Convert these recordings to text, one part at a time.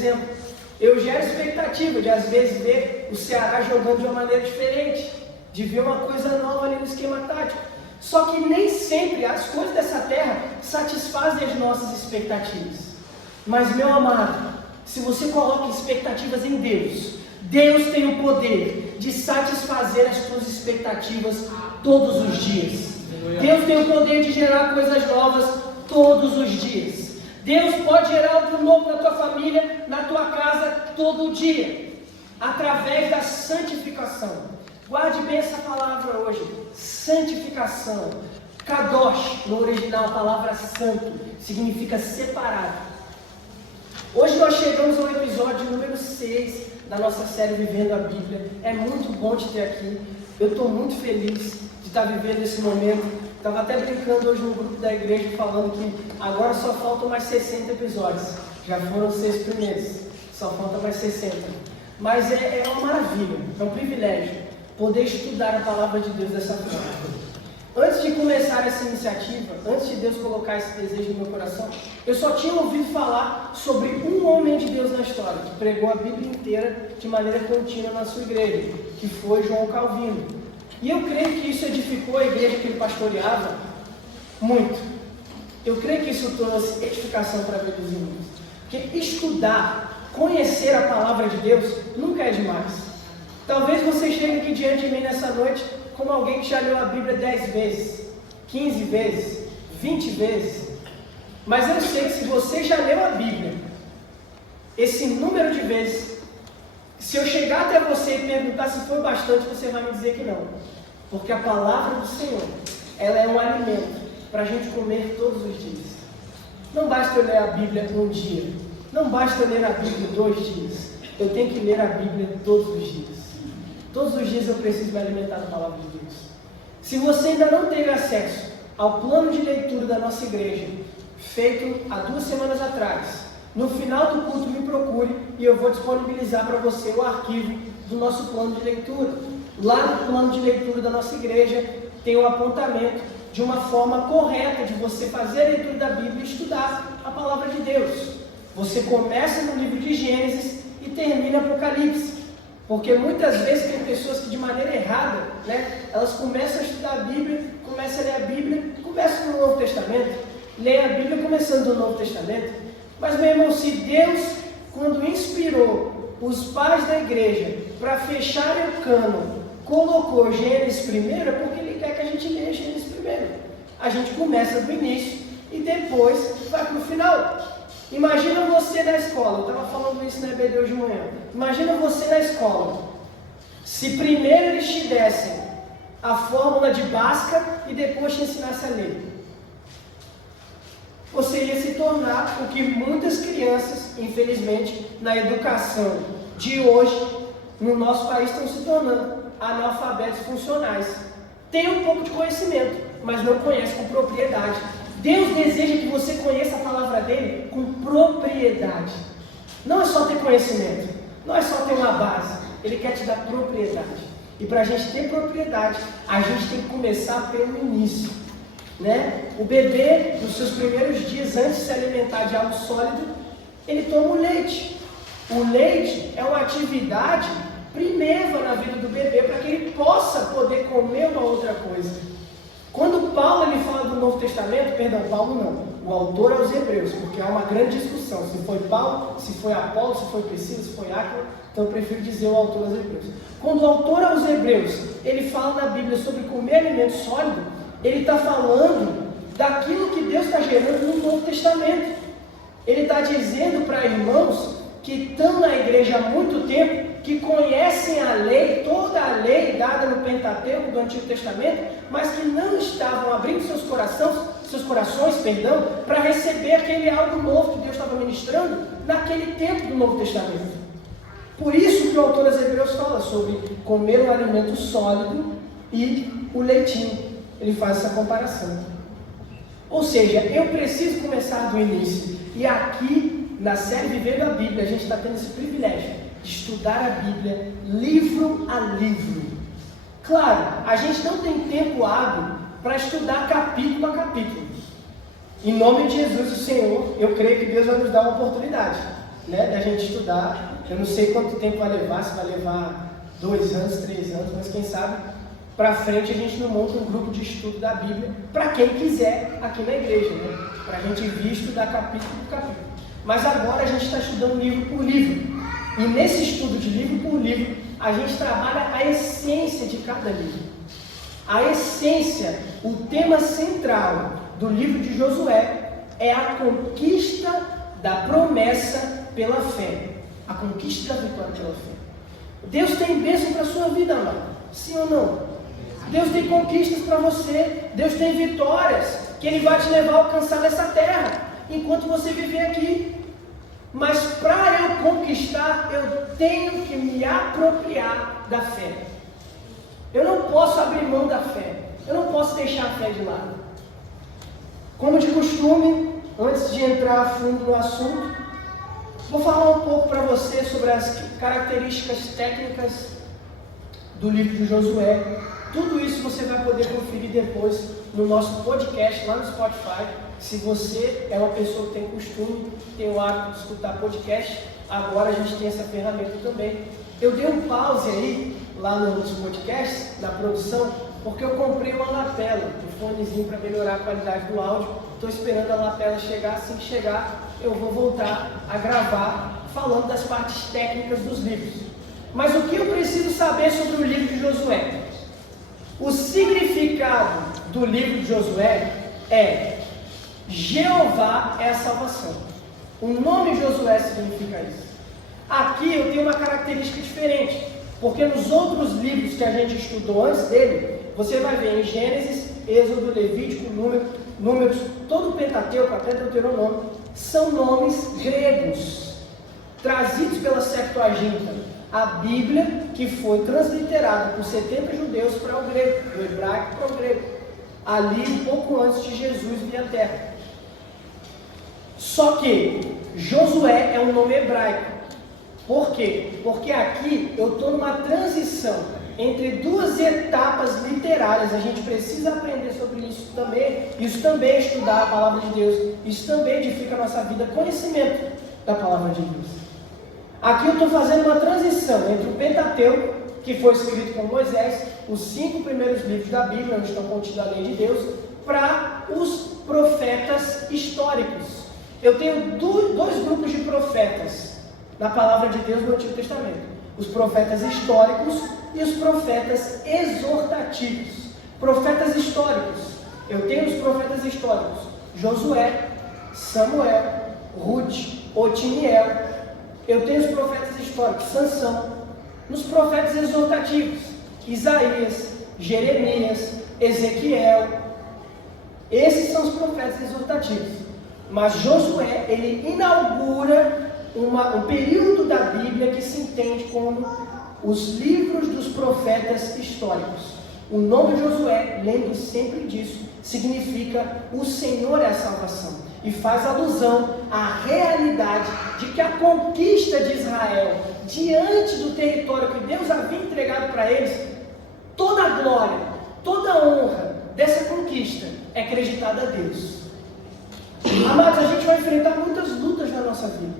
exemplo, eu gero expectativa de às vezes ver o Ceará jogando de uma maneira diferente, de ver uma coisa nova ali no esquema tático. Só que nem sempre as coisas dessa terra satisfazem as nossas expectativas. Mas, meu amado, se você coloca expectativas em Deus, Deus tem o poder de satisfazer as suas expectativas todos os dias. Deus tem o poder de gerar coisas novas todos os dias. Deus pode gerar algo novo na tua família, na tua casa, todo dia, através da santificação. Guarde bem essa palavra hoje, santificação. Kadosh, no original, a palavra santo, significa separado. Hoje nós chegamos ao episódio número 6 da nossa série Vivendo a Bíblia. É muito bom te ter aqui. Eu estou muito feliz de estar vivendo esse momento. Estava até brincando hoje no grupo da igreja, falando que agora só faltam mais 60 episódios. Já foram os 6 primeiros, só falta mais 60. Mas é uma maravilha, é um privilégio poder estudar a palavra de Deus dessa forma. Antes de começar essa iniciativa, antes de Deus colocar esse desejo no meu coração, eu só tinha ouvido falar sobre um homem de Deus na história, que pregou a Bíblia inteira de maneira contínua na sua igreja, que foi João Calvino. E eu creio que isso edificou a igreja que ele pastoreava muito. Eu creio que isso trouxe edificação para a vida dos irmãos. Porque estudar, conhecer a palavra de Deus, nunca é demais. Talvez você chegue aqui diante de mim nessa noite como alguém que já leu a Bíblia 10 vezes, 15 vezes, 20 vezes. Mas eu sei que se você já leu a Bíblia, esse número de vezes, se eu chegar até você e perguntar se foi bastante, você vai me dizer que não. Porque a palavra do Senhor, ela é um alimento para a gente comer todos os dias. Não basta eu ler a Bíblia um dia. Não basta eu ler a Bíblia 2 dias. Eu tenho que ler a Bíblia todos os dias. Todos os dias eu preciso me alimentar da palavra de Deus. Se você ainda não teve acesso ao plano de leitura da nossa igreja, feito há 2 semanas atrás, no final do culto me procure e eu vou disponibilizar para você o arquivo do nosso plano de leitura. Lá no plano de leitura da nossa igreja tem o apontamento de uma forma correta de você fazer a leitura da Bíblia e estudar a palavra de Deus. Você começa no livro de Gênesis e termina Apocalipse. Porque muitas vezes tem pessoas que de maneira errada, elas começam a estudar a Bíblia, começam a ler a Bíblia, começam no Novo Testamento, leem a Bíblia começando no Novo Testamento. Mas, meu irmão, se Deus, quando inspirou os pais da igreja para fecharem o cânon, colocou Gênesis primeiro, é porque Ele quer que a gente leia Gênesis primeiro. A gente começa do início e depois vai para o final. Imagina você na escola, eu estava falando isso na EBD hoje de manhã. Imagina você na escola, se primeiro eles te dessem a fórmula de Bhaskara e depois te ensinassem a ler. Você ia se tornar o que muitas crianças, infelizmente, na educação de hoje, no nosso país, estão se tornando analfabetos funcionais. Tem um pouco de conhecimento, mas não conhece com propriedade. Deus deseja que você conheça a palavra dele com propriedade. Não é só ter conhecimento, não é só ter uma base. Ele quer te dar propriedade. E para a gente ter propriedade, a gente tem que começar pelo início. O bebê, nos seus primeiros dias, antes de se alimentar de algo sólido, ele toma o leite. O leite é uma atividade primeva na vida do bebê para que ele possa poder comer uma outra coisa. Quando Paulo ele fala do Novo Testamento, Paulo não, o autor é os Hebreus, porque há uma grande discussão, se foi Paulo, se foi Apolo, se foi Priscila, se foi Áquila, então eu prefiro dizer o autor aos Hebreus. Quando o autor aos Hebreus, ele fala na Bíblia sobre comer alimento sólido, ele está falando daquilo que Deus está gerando no Novo Testamento. Ele está dizendo para irmãos que estão na igreja há muito tempo, que conhecem a lei, toda a lei dada no Pentateuco do Antigo Testamento, mas que não estavam abrindo seus corações, para receber aquele algo novo que Deus estava ministrando naquele tempo do Novo Testamento. Por isso que o autor aos Hebreus fala sobre comer um alimento sólido e o leitinho. Ele faz essa comparação. Ou seja, eu preciso começar do início. E aqui, na série Vivendo a Bíblia, a gente está tendo esse privilégio de estudar a Bíblia livro a livro. Claro, a gente não tem tempo hábil para estudar capítulo a capítulo. Em nome de Jesus, o Senhor, eu creio que Deus vai nos dar uma oportunidade. né, da gente estudar. Eu não sei quanto tempo vai levar, se vai levar 2 anos, 3 anos, mas quem sabe para frente a gente não monta um grupo de estudo da Bíblia para quem quiser aqui na igreja, né? Para a gente vir estudar capítulo por capítulo. Mas agora a gente está estudando livro por livro. E nesse estudo de livro por livro, a gente trabalha a essência de cada livro. A essência, o tema central do livro de Josué é a conquista da promessa pela fé. A conquista da vitória pela fé. Deus tem bênção para a sua vida, amado. Sim ou não? Deus tem conquistas para você. Deus tem vitórias que Ele vai te levar a alcançar nessa terra, enquanto você viver aqui. Mas para eu conquistar, eu tenho que me apropriar da fé. Eu não posso abrir mão da fé. Eu não posso deixar a fé de lado. Como de costume, antes de entrar a fundo no assunto, vou falar um pouco para você sobre as características técnicas do livro de Josué. Tudo isso você vai poder conferir depois no nosso podcast lá no Spotify. Se você é uma pessoa que tem costume, tem o hábito de escutar podcast, agora a gente tem essa ferramenta também. Eu dei um pause aí, lá nos podcasts, na produção, porque eu comprei uma lapela, um fonezinho para melhorar a qualidade do áudio. Estou esperando a lapela chegar, assim que chegar, eu vou voltar a gravar, falando das partes técnicas dos livros. Mas o que eu preciso saber sobre o livro de Josué? O significado do livro de Josué é: Jeová é a salvação. O nome Josué significa isso. Aqui eu tenho uma característica diferente, porque nos outros livros que a gente estudou antes dele, você vai ver em Gênesis, Êxodo, Levítico, Números, todo o Pentateuco, até Deuteronômio, são nomes gregos, trazidos pela Septuaginta, a Bíblia que foi transliterada por 70 judeus para o grego, do hebraico para o grego, ali um pouco antes de Jesus vir à Terra. Só que Josué é um nome hebraico. Por quê? Porque aqui eu estou numa transição entre duas etapas literárias. A gente precisa aprender sobre isso também. Isso também é estudar a palavra de Deus. Isso também edifica a nossa vida, conhecimento da palavra de Deus. Aqui eu estou fazendo uma transição entre o Pentateuco, que foi escrito por Moisés, os 5 primeiros livros da Bíblia, onde estão contidos a lei de Deus, para os profetas históricos. Eu tenho dois grupos de profetas na palavra de Deus no Antigo Testamento: os profetas históricos e os profetas exortativos. Profetas históricos, eu tenho os profetas históricos: Josué, Samuel, Ruth, Otiniel. Eu tenho os profetas históricos: Sansão. Nos profetas exortativos: Isaías, Jeremias, Ezequiel. Esses são os profetas exortativos. Mas Josué, ele inaugura um período da Bíblia que se entende como os livros dos profetas históricos. O nome Josué, lembre sempre disso, significa o Senhor é a salvação. E faz alusão à realidade de que a conquista de Israel, diante do território que Deus havia entregado para eles, toda a glória, toda a honra dessa conquista é acreditada a Deus. Amados, a gente vai enfrentar muitas lutas na nossa vida.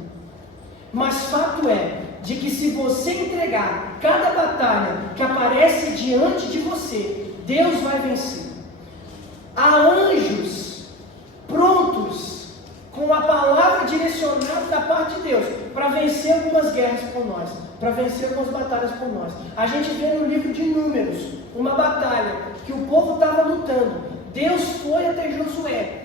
Mas fato é de que se você entregar cada batalha que aparece diante de você, Deus vai vencer. Há anjos prontos, com a palavra direcionada da parte de Deus, para vencer algumas guerras por nós, para vencer algumas batalhas por nós. A gente vê no livro de Números, uma batalha que o povo estava lutando. Deus foi até Josué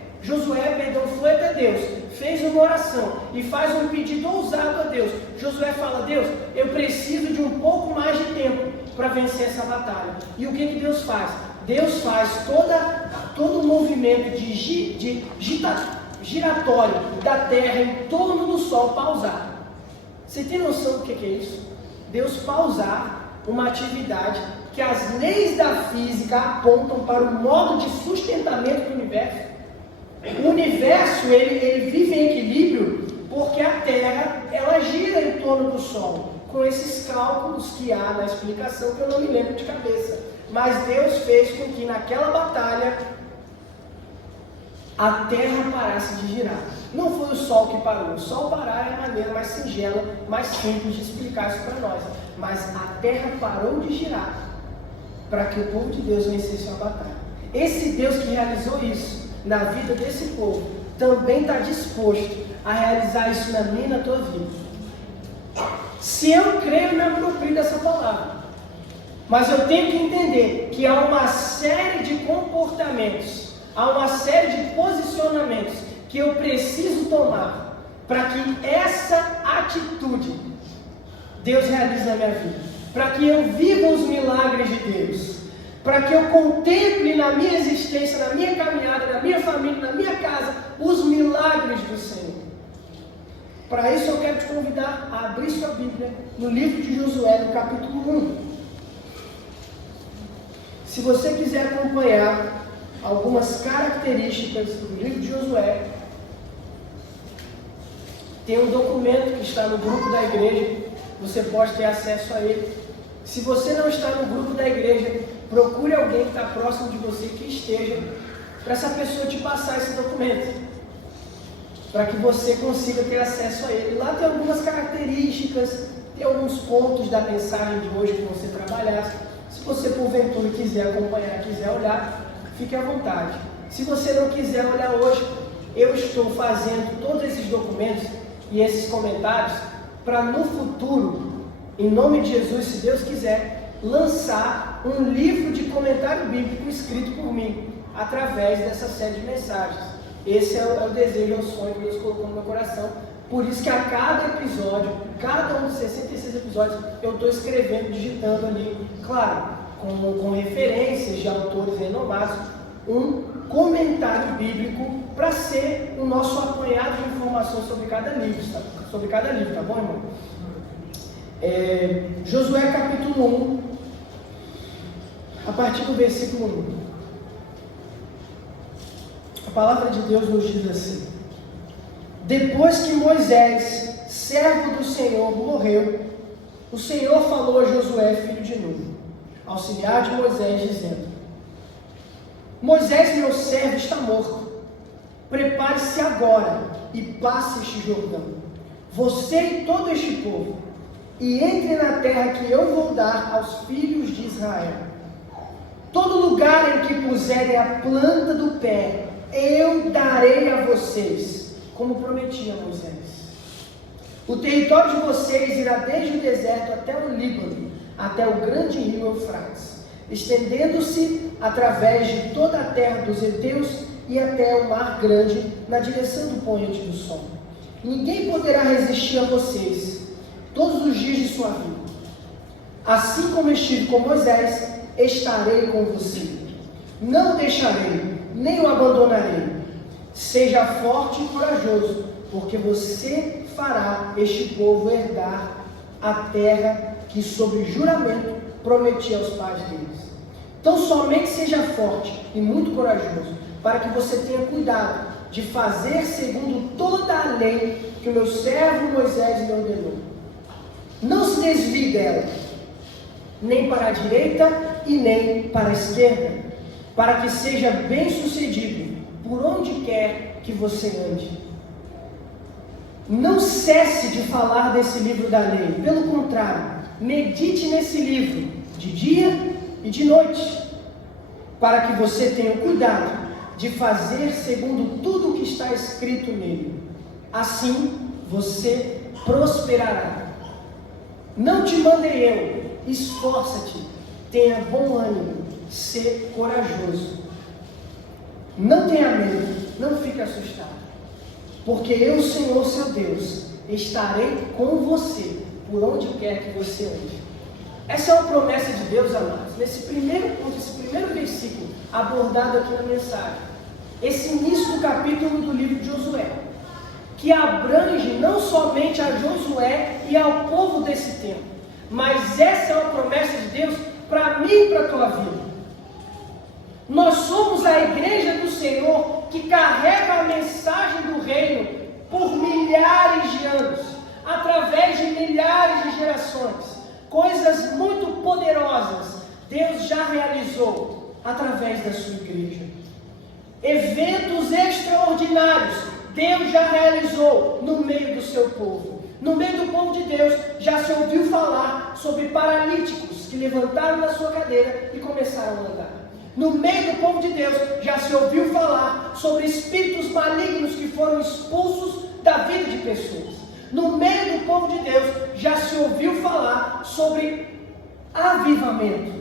foi até Deus, fez uma oração e faz um pedido ousado a Deus. Josué fala: Deus, eu preciso de um pouco mais de tempo para vencer essa batalha. E o que Deus faz? Deus faz todo o movimento giratório da terra em torno do sol pausar. Você tem noção do que é isso? Deus pausar uma atividade que as leis da física apontam para o modo de sustentamento do universo. O universo, ele vive em equilíbrio porque a Terra, ela gira em torno do Sol, com esses cálculos que há na explicação que eu não me lembro de cabeça. Mas Deus fez com que naquela batalha a Terra parasse de girar. Não foi o sol que parou. O sol parar é a maneira mais singela, mais simples de explicar isso para nós. Mas a terra parou de girar para que o povo de Deus vencesse uma batalha. Esse Deus que realizou isso na vida desse povo também está disposto a realizar isso na minha e na tua vida. Se eu creio, eu me aproprio dessa palavra. Mas eu tenho que entender que há uma série de comportamentos, há uma série de posicionamentos que eu preciso tomar para que essa atitude Deus realize na minha vida, para que eu viva os milagres de Deus, para que eu contemple na minha existência, na minha caminhada, na minha família, na minha casa, os milagres do Senhor. Para isso eu quero te convidar a abrir sua Bíblia no livro de Josué, no capítulo 1. Se você quiser acompanhar algumas características do livro de Josué, tem um documento que está no grupo da igreja, você pode ter acesso a ele. Se você não está no grupo da igreja, procure alguém que está próximo de você, que esteja, para essa pessoa te passar esse documento, para que você consiga ter acesso a ele. Lá tem algumas características, tem alguns pontos da mensagem de hoje que vão ser trabalhados. Se você porventura quiser acompanhar, quiser olhar, fique à vontade. Se você não quiser olhar hoje, eu estou fazendo todos esses documentos e esses comentários para no futuro, em nome de Jesus, se Deus quiser, lançar um livro de comentário bíblico escrito por mim, através dessa série de mensagens. Esse é o desejo, é o sonho que Deus colocou no meu coração. Por isso que a cada episódio, cada um dos 66 episódios, eu estou escrevendo, digitando ali, claro, com referências de autores renomados, um comentário bíblico para ser o nosso apanhado de informações sobre cada livro, tá bom, irmão? Josué capítulo 1, a partir do versículo 1. A palavra de Deus nos diz assim: depois que Moisés, servo do Senhor, morreu, o Senhor falou a Josué, filho de Nun, auxiliar de Moisés, dizendo: Moisés, meu servo, está morto. Prepare-se agora e passe este Jordão, você e todo este povo, e entre na terra que eu vou dar aos filhos de Israel. Todo lugar em que puserem a planta do pé, eu darei a vocês, como prometi a Moisés. O território de vocês irá desde o deserto até o Líbano, até o grande rio Eufrates, estendendo-se através de toda a terra dos heteus e até o mar grande, na direção do poente do sol. Ninguém poderá resistir a vocês todos os dias de sua vida. Assim como estive com Moisés, estarei com você. Não o deixarei, nem o abandonarei. Seja forte e corajoso, porque você fará este povo herdar a terra que, sob juramento, prometi aos pais deles. Então somente seja forte e muito corajoso, para que você tenha cuidado de fazer segundo toda a lei que o meu servo Moisés me ordenou. Não se desvie dela, nem para a direita e nem para a esquerda, para que seja bem sucedido por onde quer que você ande. Não cesse de falar desse livro da lei, pelo contrário, medite nesse livro de dia e de noite, para que você tenha cuidado de fazer segundo tudo o que está escrito nele. Assim você prosperará. Não te mandei eu, esforça-te, tenha bom ânimo, ser corajoso. Não tenha medo, não fique assustado, porque eu, Senhor seu Deus, estarei com você por onde quer que você ande. Essa é uma promessa de Deus, amados. Nesse primeiro ponto, esse primeiro versículo abordado aqui na mensagem, esse início do capítulo do livro de Josué, que abrange não somente a Josué e ao povo desse tempo, mas essa é uma promessa de Deus para mim e para a tua vida. Nós somos a igreja do Senhor que carrega a mensagem do reino por milhares de anos, através de milhares de gerações. Coisas muito poderosas Deus já realizou através da sua igreja. Eventos extraordinários Deus já realizou no meio do seu povo. No meio do povo de Deus já se ouviu falar sobre paralíticos que levantaram da sua cadeira e começaram a andar. No meio do povo de Deus já se ouviu falar sobre espíritos malignos que foram expulsos da vida de pessoas. No meio do povo de Deus já se ouviu falar sobre avivamento,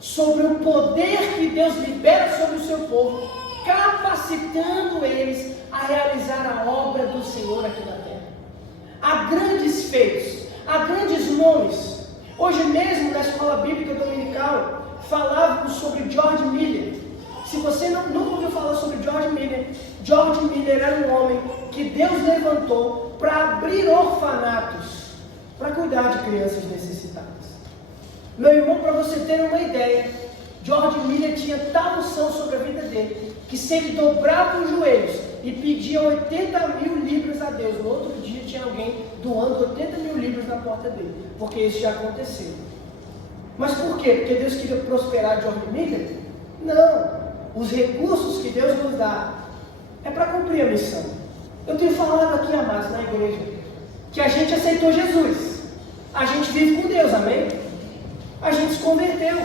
sobre o poder que Deus libera sobre o seu povo, capacitando eles a realizar a obra do Senhor aqui na terra. Há grandes feitos, há grandes nomes. Hoje mesmo na escola bíblica dominical falávamos sobre George Miller. Se você nunca ouviu falar sobre George Miller era um homem que Deus levantou para abrir orfanatos, para cuidar de crianças necessitadas. Meu irmão, para você ter uma ideia, George Miller tinha tal unção sobre a vida dele, que se ele dobrava os joelhos e pedia 80 mil libras a Deus, no outro dia tinha alguém doando 80 mil libras na porta dele, porque isso já aconteceu. Mas por quê? Porque Deus queria prosperar George Miller? Não. Os recursos que Deus nos dá é para cumprir a missão. Eu tenho falado aqui, amados, na igreja, que a gente aceitou Jesus. A gente vive com Deus, amém? A gente se converteu.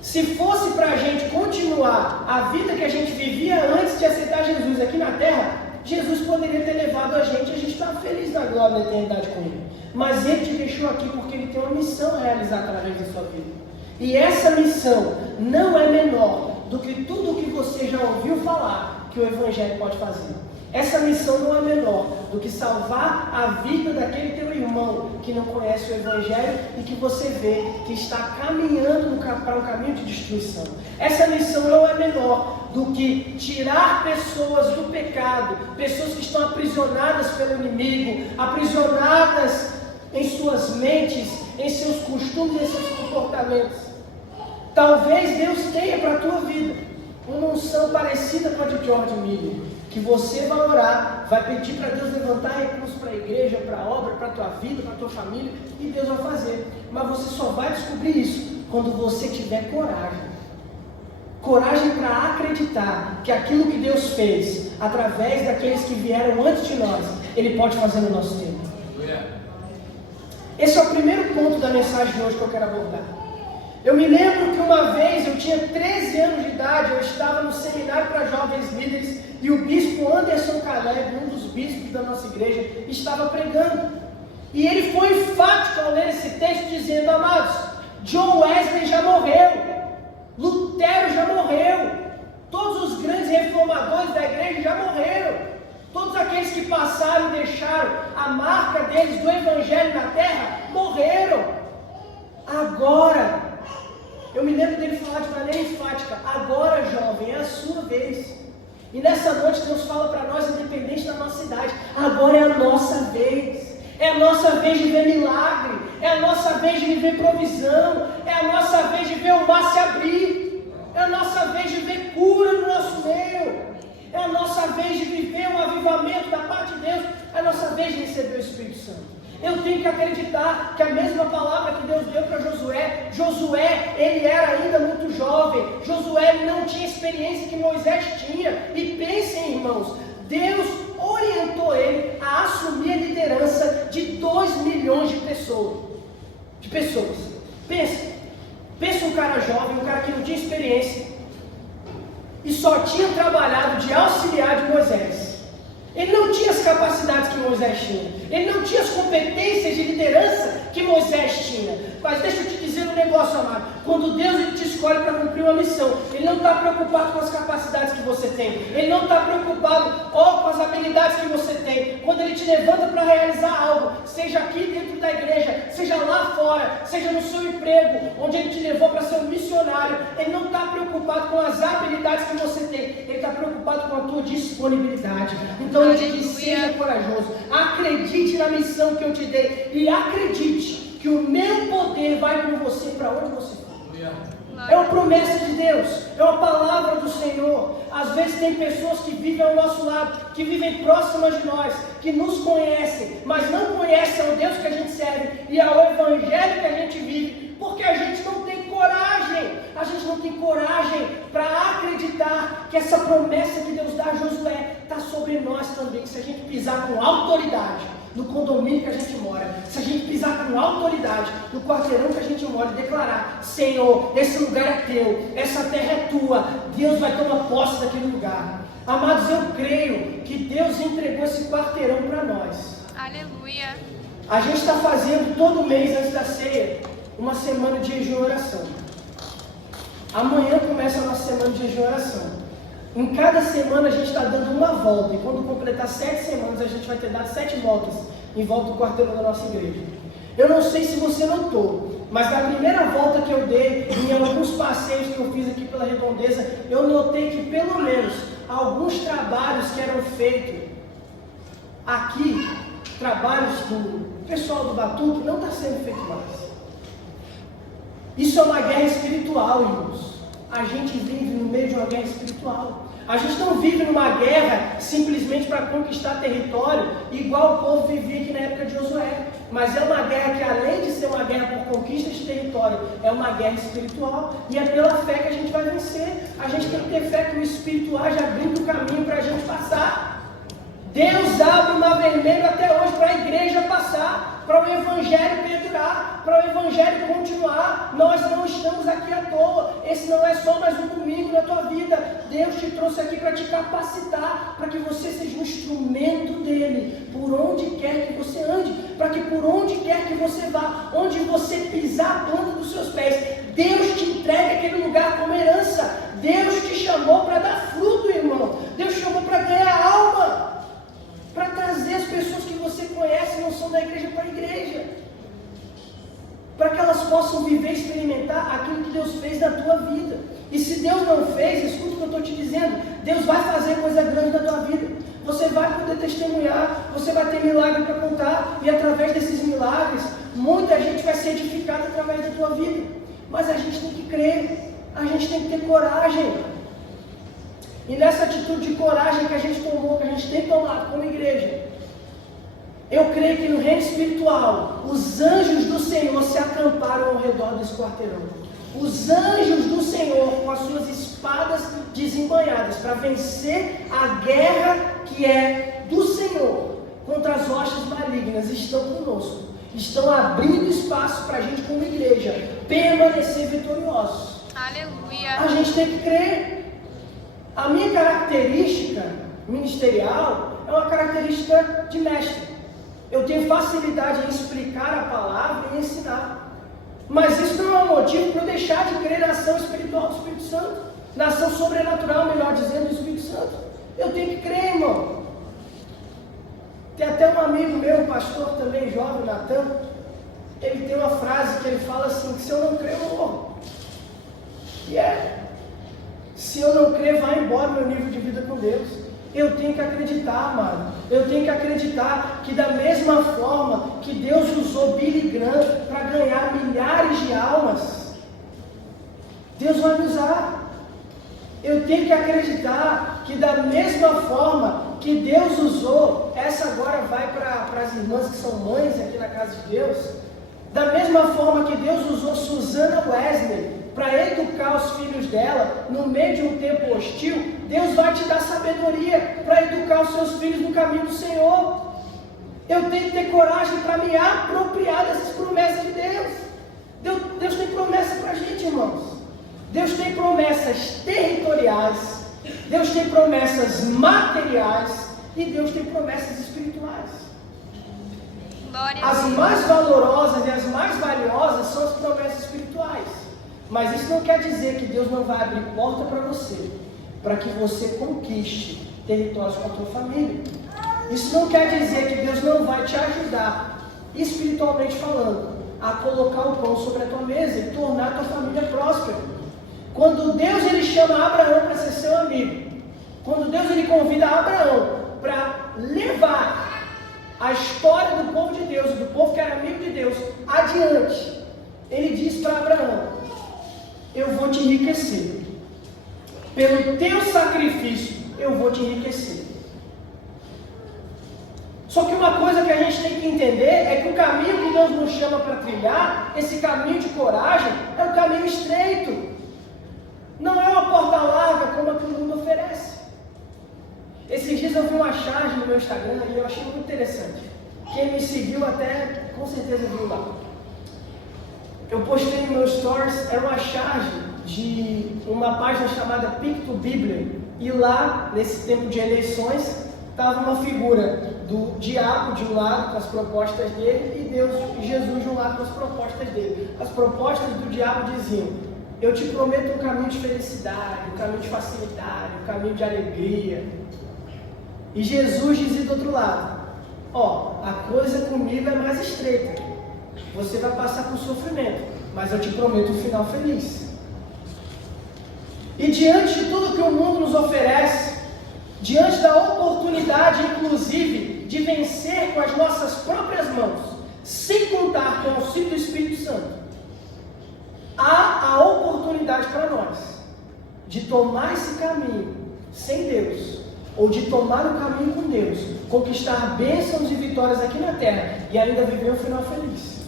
Se fosse para a gente continuar a vida que a gente vivia antes de aceitar Jesus aqui na terra, Jesus poderia ter levado a gente estava feliz na glória da eternidade com Ele. Mas Ele te deixou aqui porque Ele tem uma missão a realizar através da sua vida. E essa missão não é menor do que tudo o que você já ouviu falar que o Evangelho pode fazer. Essa missão não é menor do que salvar a vida daquele teu irmão que não conhece o Evangelho e que você vê que está caminhando para um caminho de destruição. Essa missão não é menor do que tirar pessoas do pecado, pessoas que estão aprisionadas pelo inimigo, aprisionadas em suas mentes, em seus costumes, em seus comportamentos. Talvez Deus tenha para a tua vida uma unção parecida com a de George Miller, que você vai orar, vai pedir para Deus levantar recursos para a igreja, para a obra, para a tua vida, para a tua família, e Deus vai fazer. Mas você só vai descobrir isso quando você tiver coragem. Coragem para acreditar que aquilo que Deus fez, através daqueles que vieram antes de nós, Ele pode fazer no nosso tempo. Esse é o primeiro ponto da mensagem de hoje que eu quero abordar. Eu me lembro que uma vez, eu tinha 13 anos de idade, eu estava no seminário para jovens líderes e o bispo Anderson Caleb, um dos bispos da nossa igreja, estava pregando. E ele foi enfático ao ler esse texto dizendo: amados, John Wesley já morreu, Lutero já morreu, todos os grandes reformadores da igreja já morreram, todos aqueles que passaram e deixaram a marca deles do Evangelho na terra, morreram. Agora, eu me lembro dele falar de maneira enfática: agora, jovem, é a sua vez. E nessa noite Deus fala para nós, independente da nossa idade, agora é a nossa vez. É a nossa vez de ver milagre, é a nossa vez de viver provisão, é a nossa vez de ver o mar se abrir, é a nossa vez de ver cura no nosso meio, é a nossa vez de viver um avivamento da parte de Deus, é a nossa vez de receber o Espírito Santo. Eu tenho que acreditar que a mesma palavra que Deus deu para Josué, ele era ainda muito jovem, Josué ele não tinha a experiência que Moisés tinha, e pensem, irmãos, Deus orientou ele a assumir a liderança de 2 milhões de pessoas. Pensa um cara jovem, um cara que não tinha experiência, e só tinha trabalhado de auxiliar de Moisés. Ele não tinha as capacidades que Moisés tinha, ele não tinha as competências de liderança que Moisés tinha. Mas deixa eu te dizer um negócio, amado: quando Deus ele te escolhe para cumprir uma missão, Ele não está preocupado com as capacidades que você tem, Ele não está preocupado com as habilidades que você tem. Quando Ele te levanta para realizar algo, seja aqui dentro da igreja, seja lá fora, seja no seu emprego, onde Ele te levou para ser um missionário, Ele não está preocupado com as habilidades que você tem, Ele está preocupado com a tua disponibilidade. Então Ele te diz: seja corajoso, acredite na missão que eu te dei e acredite que o meu poder vai com você para onde você for. É uma promessa de Deus, é uma palavra do Senhor. Às vezes tem pessoas que vivem ao nosso lado, que vivem próximas de nós, que nos conhecem, mas não conhecem ao Deus que a gente serve e ao Evangelho que a gente vive, porque a gente não tem coragem. A gente não tem coragem para acreditar que essa promessa que Deus dá a Josué está sobre nós também, que se a gente pisar com autoridade no condomínio que a gente mora, se a gente pisar com autoridade no quarteirão que a gente mora e declarar: Senhor, esse lugar é teu, essa terra é tua, Deus vai tomar posse daquele lugar. Amados, eu creio que Deus entregou esse quarteirão para nós. Aleluia. A gente está fazendo todo mês antes da ceia uma semana de jejum e oração. Amanhã começa a nossa semana de jejum e oração. Em cada semana a gente está dando uma volta, e quando completar 7 semanas a gente vai ter dado 7 voltas em volta do quarteirão da nossa igreja. Eu não sei se você notou, mas na primeira volta que eu dei, em alguns passeios que eu fiz aqui pela Redondeza, eu notei que pelo menos alguns trabalhos que eram feitos aqui, trabalhos do pessoal do Batuque, não está sendo feito mais. Isso é uma guerra espiritual, irmãos. A gente vive no meio de uma guerra espiritual. A gente não vive numa guerra simplesmente para conquistar território, igual o povo vivia aqui na época de Josué. Mas é uma guerra que, além de ser uma guerra por conquista de território, é uma guerra espiritual. E é pela fé que a gente vai vencer. A gente tem que ter fé que o Espírito age abrindo o caminho para a gente passar. Deus abre o mar vermelho até hoje para a igreja passar, para o evangelho perdurar, para o evangelho continuar. Nós não estamos aqui à toa. Esse não é só mais um domingo na tua vida. Deus te trouxe aqui para te capacitar, para que você seja um instrumento dele, por onde quer que você ande, para que por onde quer que você vá, onde você pisar a planta dos seus pés, Deus te entrega aquele lugar como herança. Deus te chamou para dar fruto, irmão. Deus te chamou para ganhar alma, para trazer as pessoas que você conhece e não são da igreja para a igreja, para que elas possam viver e experimentar aquilo que Deus fez na tua vida. E se Deus não fez, escuta o que eu estou te dizendo, Deus vai fazer coisa grande na tua vida. Você vai poder testemunhar, você vai ter milagre para contar, e através desses milagres, muita gente vai ser edificada através da tua vida. Mas a gente tem que crer, a gente tem que ter coragem. E nessa atitude de coragem que a gente tomou, que a gente tem tomado como igreja, eu creio que no reino espiritual, os anjos do Senhor se acamparam ao redor desse quarteirão. Os anjos do Senhor, com as suas espadas desembanhadas, para vencer a guerra que é do Senhor contra as hostes malignas, estão conosco. Estão abrindo espaço para a gente como igreja permanecer vitoriosos. Aleluia. A gente tem que crer. A minha característica ministerial é uma característica de mestre. Eu tenho facilidade em explicar a palavra e ensinar. Mas isso não é um motivo para eu deixar de crer na ação espiritual do Espírito Santo, na ação sobrenatural, melhor dizendo, do Espírito Santo. Eu tenho que crer, irmão. Tem até um amigo meu, um pastor também, jovem, Natan, ele tem uma frase que ele fala assim, que se eu não crer, eu morro. E se eu não crer, vai embora meu nível de vida com Deus. Eu tenho que acreditar, amado. Eu tenho que acreditar que da mesma forma que Deus usou Billy Graham para ganhar milhares de almas, Deus vai me usar. Eu tenho que acreditar que da mesma forma que Deus usou, essa agora vai para as irmãs que são mães aqui na casa de Deus, da mesma forma que Deus usou Susana Wesley para educar os filhos dela no meio de um tempo hostil, Deus vai te dar sabedoria para educar os seus filhos no caminho do Senhor. Eu tenho que ter coragem para me apropriar dessas promessas de Deus. Deus tem promessa para a gente, irmãos. Deus tem promessas territoriais, Deus tem promessas materiais e Deus tem promessas espirituais. As mais valorosas e as mais valiosas são as promessas espirituais. Mas isso não quer dizer que Deus não vai abrir porta para você, para que você conquiste territórios com a tua família. Isso não quer dizer que Deus não vai te ajudar, espiritualmente falando, a colocar o pão sobre a tua mesa e tornar a tua família próspera. Quando Deus ele chama Abraão para ser seu amigo, quando Deus ele convida Abraão para levar a história do povo de Deus, do povo que era amigo de Deus, adiante, ele diz para Abraão: eu vou te enriquecer. Pelo teu sacrifício, eu vou te enriquecer. Só que uma coisa que a gente tem que entender é que o caminho que Deus nos chama para trilhar, esse caminho de coragem, é um caminho estreito. Não é uma porta larga como a que o mundo oferece. Esses dias eu vi uma charge no meu Instagram e eu achei muito interessante. Quem me seguiu até com certeza viu lá. Eu postei no meu stories, era uma charge de uma página chamada Pic2Bíblia. E lá, nesse tempo de eleições, estava uma figura do diabo de um lado com as propostas dele e Deus e Jesus de um lado com as propostas dele. As propostas do diabo diziam: eu te prometo um caminho de felicidade, um caminho de facilidade, um caminho de alegria. E Jesus dizia do outro lado: ó, a coisa comigo é mais estreita. Você vai passar por sofrimento, mas eu te prometo um final feliz. E diante de tudo que o mundo nos oferece, diante da oportunidade, inclusive, de vencer com as nossas próprias mãos, sem contar com o auxílio do Espírito Santo, há a oportunidade para nós de tomar esse caminho sem Deus, ou de tomar o caminho com Deus, conquistar bênçãos e vitórias aqui na terra e ainda viver um final feliz.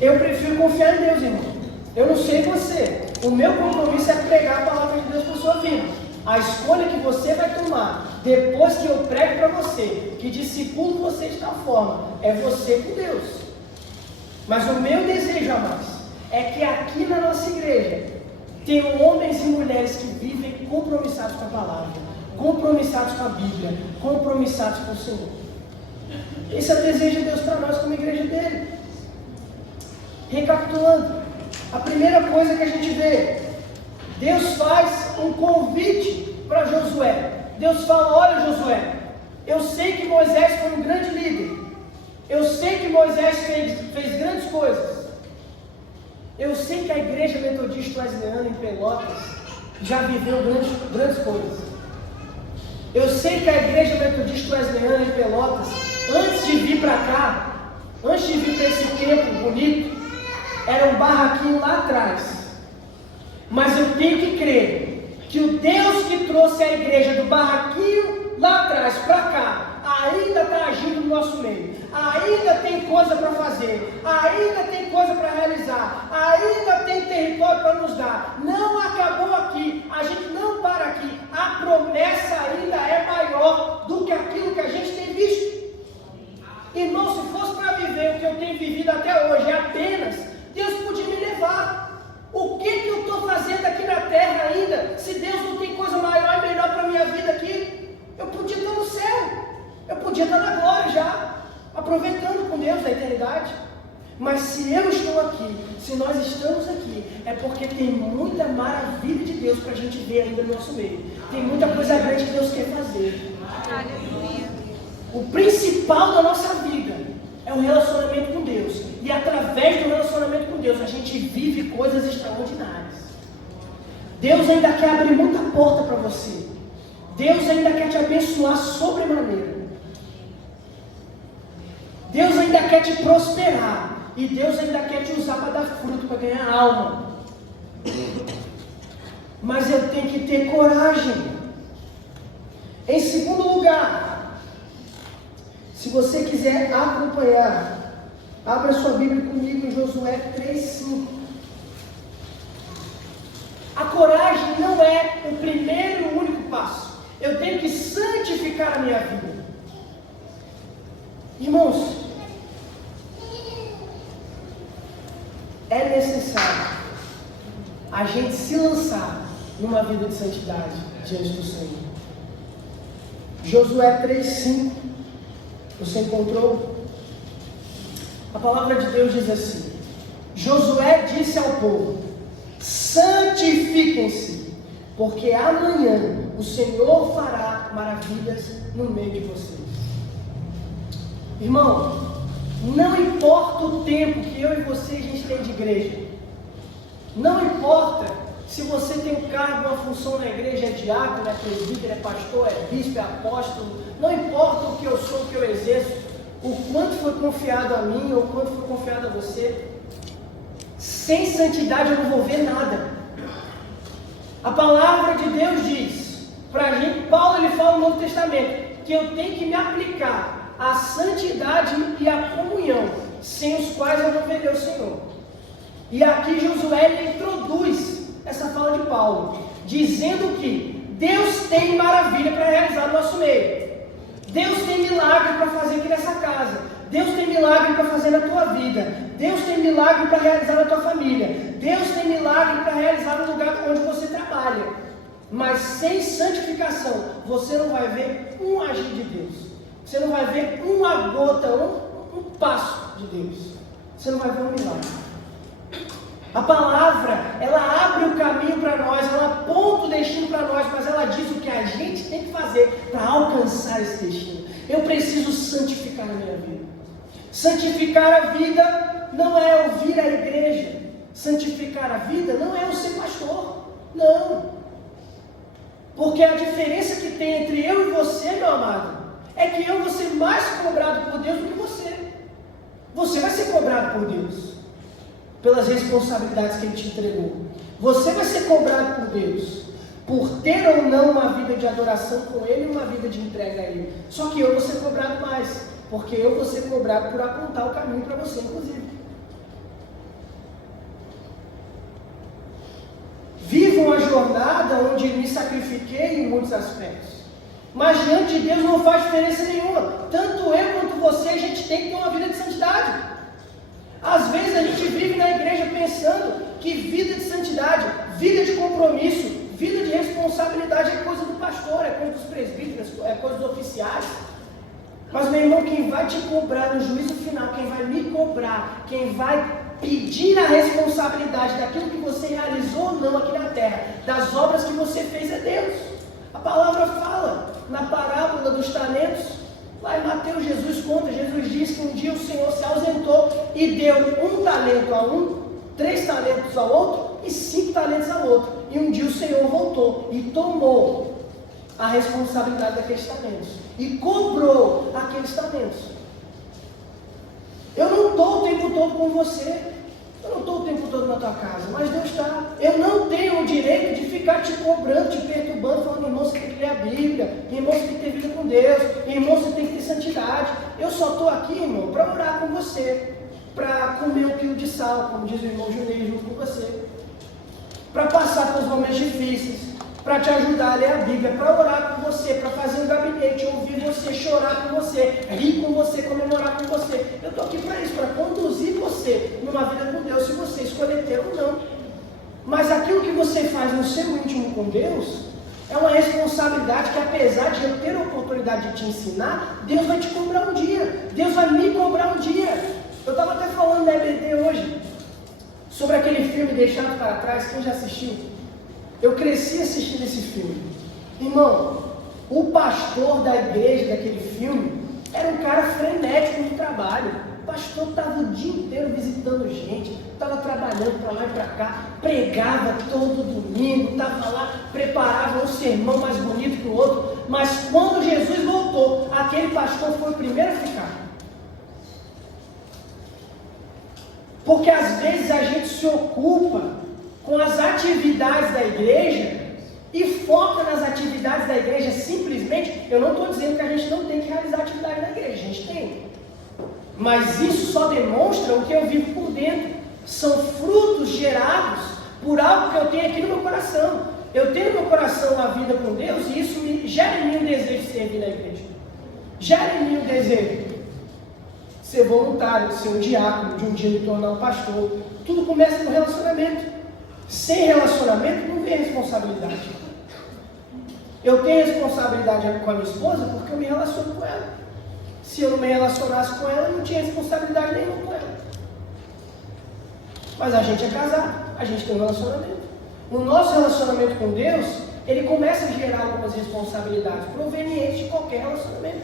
Eu prefiro confiar em Deus, irmão. Eu não sei você, o meu compromisso é pregar a palavra de Deus para a sua vida. A escolha que você vai tomar depois que eu prego para você, que discipulo você de tal forma, é você com Deus. Mas o meu desejo, amados, é que aqui na nossa igreja tenham homens e mulheres que vivem compromissados com a palavra, compromissados com a Bíblia, compromissados com o Senhor. Esse é o desejo de Deus para nós como igreja dele. Recapitulando, a primeira coisa que a gente vê, Deus faz um convite para Josué. Deus fala: olha, Josué, eu sei que Moisés foi um grande líder, eu sei que Moisés fez grandes coisas, eu sei que a igreja metodista wesleyana em Pelotas já viveu grandes coisas, eu sei que a igreja metodista wesleyana em Pelotas, antes de vir para cá, antes de vir para esse templo bonito, era um barraquinho lá atrás. Mas eu tenho que crer que o Deus que trouxe a igreja do barraquinho lá atrás para cá, ainda está agindo no nosso meio, ainda tem coisa para fazer, ainda tem coisa para realizar, ainda tem território para nos dar. Não acabou aqui, a gente não para aqui, a promessa ainda é maior do que aquilo que a gente tem visto. Irmão, se fosse para viver o que eu tenho vivido até hoje apenas, Deus podia me levar. O que eu estou fazendo aqui na terra ainda? Se Deus não tem coisa maior e melhor para a minha vida aqui, eu podia estar no céu, eu podia estar na glória já, aproveitando com Deus a eternidade. Mas se eu estou aqui, se nós estamos aqui, é porque tem muita maravilha de Deus para a gente ver ainda no nosso meio. Tem muita coisa grande que Deus quer fazer. O principal da nossa vida é o relacionamento com Deus. E através do relacionamento com Deus, a gente vive coisas extraordinárias. Deus ainda quer abrir muita porta para você. Deus ainda quer te abençoar sobremaneira. Deus ainda quer te prosperar. E Deus ainda quer te usar para dar fruto, para ganhar alma. Mas eu tenho que ter coragem. Em segundo lugar, se você quiser acompanhar, abra sua Bíblia comigo em Josué 3:5. A coragem não é o primeiro e único passo. Eu tenho que santificar a minha vida. Irmãos, é necessário a gente se lançar numa vida de santidade diante do Senhor. Josué 3:5. Você encontrou? A palavra de Deus diz assim: Josué disse ao povo: santifiquem-se, porque amanhã o Senhor fará maravilhas no meio de vocês. Irmão, não importa o tempo que eu e você a gente tem de igreja, não importa se você tem um cargo, uma função na igreja, é diácono, é presbítero, é pastor, é bispo, é apóstolo, não importa o que eu sou, o que eu exerço, o quanto foi confiado a mim ou o quanto foi confiado a você, sem santidade eu não vou ver nada. A palavra de Deus diz para a gente, Paulo ele fala no Novo Testamento, que eu tenho que me aplicar à santidade e à comunhão, sem os quais eu não verei o Senhor. E aqui Josué ele introduz essa fala de Paulo, dizendo que Deus tem maravilha para realizar no nosso meio. Deus tem milagre para fazer aqui nessa casa. Deus tem milagre para fazer na tua vida. Deus tem milagre para realizar na tua família. Deus tem milagre para realizar no lugar onde você trabalha. Mas sem santificação, você não vai ver um agir de Deus. Você não vai ver uma gota, um passo de Deus. Você não vai ver um milagre. A palavra, ela abre o caminho para nós, ela aponta o destino para nós, mas ela diz o que a gente tem que fazer para alcançar esse destino. Eu preciso santificar a minha vida. Santificar a vida não é ouvir a igreja. Santificar a vida não é eu ser pastor. Não. Porque a diferença que tem entre eu e você, meu amado, é que eu vou ser mais cobrado por Deus do que você. Você vai ser cobrado por Deus pelas responsabilidades que Ele te entregou. Você vai ser cobrado por Deus por ter ou não uma vida de adoração com Ele e uma vida de entrega a Ele. Só que eu vou ser cobrado mais, porque eu vou ser cobrado por apontar o caminho para você, inclusive. Vivo uma jornada onde me sacrifiquei em muitos aspectos. Mas diante de Deus não faz diferença nenhuma. Tanto eu quanto você, a gente tem que ter uma vida de santidade. Às vezes a gente vive na igreja pensando que vida de santidade, vida de compromisso, vida de responsabilidade é coisa do pastor, é coisa dos presbíteros, é coisa dos oficiais. Mas, meu irmão, quem vai te cobrar no juízo final, quem vai me cobrar, quem vai pedir a responsabilidade daquilo que você realizou ou não aqui na terra, das obras que você fez, é Deus. A palavra fala na parábola dos talentos, lá em Mateus, Jesus conta, Jesus diz que um dia o Senhor se ausentou e deu 1 talento a um, 3 talentos ao outro e 5 talentos ao outro. E um dia o Senhor voltou e tomou a responsabilidade daqueles talentos e cobrou aqueles talentos. Eu não estou o tempo todo com você, eu não estou o tempo todo na tua casa, mas Deus está. Eu não tenho o direito de ficar te cobrando, te perturbando, falando, irmão, você tem que ler a Bíblia, irmão, você tem que ter vida com Deus, irmão, você tem que ter santidade. Eu só estou aqui, irmão, para orar com você, para comer um quilo de sal, como diz o irmão Junei, junto com você, para passar pelos momentos difíceis, para te ajudar a ler a Bíblia, para orar com você, para fazer um gabinete, ouvir você, chorar com você, rir com você, comemorar com você. Eu estou aqui para isso, para conduzir você numa vida com Deus, se você escolher ter ou não. Mas aquilo que você faz no seu íntimo com Deus é uma responsabilidade que, apesar de eu ter a oportunidade de te ensinar, Deus vai te cobrar um dia. Deus vai me cobrar um dia. Eu estava até falando da EBD hoje, sobre aquele filme Deixado para Trás. Quem já assistiu? Eu cresci assistindo esse filme. Irmão, o pastor da igreja daquele filme era um cara frenético no trabalho. O pastor estava o dia inteiro visitando gente, estava trabalhando para lá e para cá, pregava todo domingo, estava lá, preparava um sermão mais bonito que o outro. Mas quando Jesus voltou, aquele pastor foi o primeiro a ficar. Porque às vezes a gente se ocupa com as atividades da igreja e foca nas atividades da igreja simplesmente. Eu não estou dizendo que a gente não tem que realizar atividade na igreja, a gente tem. Mas isso só demonstra o que eu vivo por dentro. São frutos gerados por algo que eu tenho aqui no meu coração. Eu tenho no meu coração a vida com Deus e isso gera em mim um desejo de servir na igreja. Gera em mim um desejo de ser voluntário, de ser um diácono, de um dia me tornar um pastor. Tudo começa no relacionamento. Sem relacionamento não vem responsabilidade. Eu tenho responsabilidade com a minha esposa porque eu me relaciono com ela. Se eu não me relacionasse com ela, eu não tinha responsabilidade nenhuma com ela. Mas a gente é casado, a gente tem um relacionamento. O nosso relacionamento com Deus, ele começa a gerar algumas responsabilidades provenientes de qualquer relacionamento.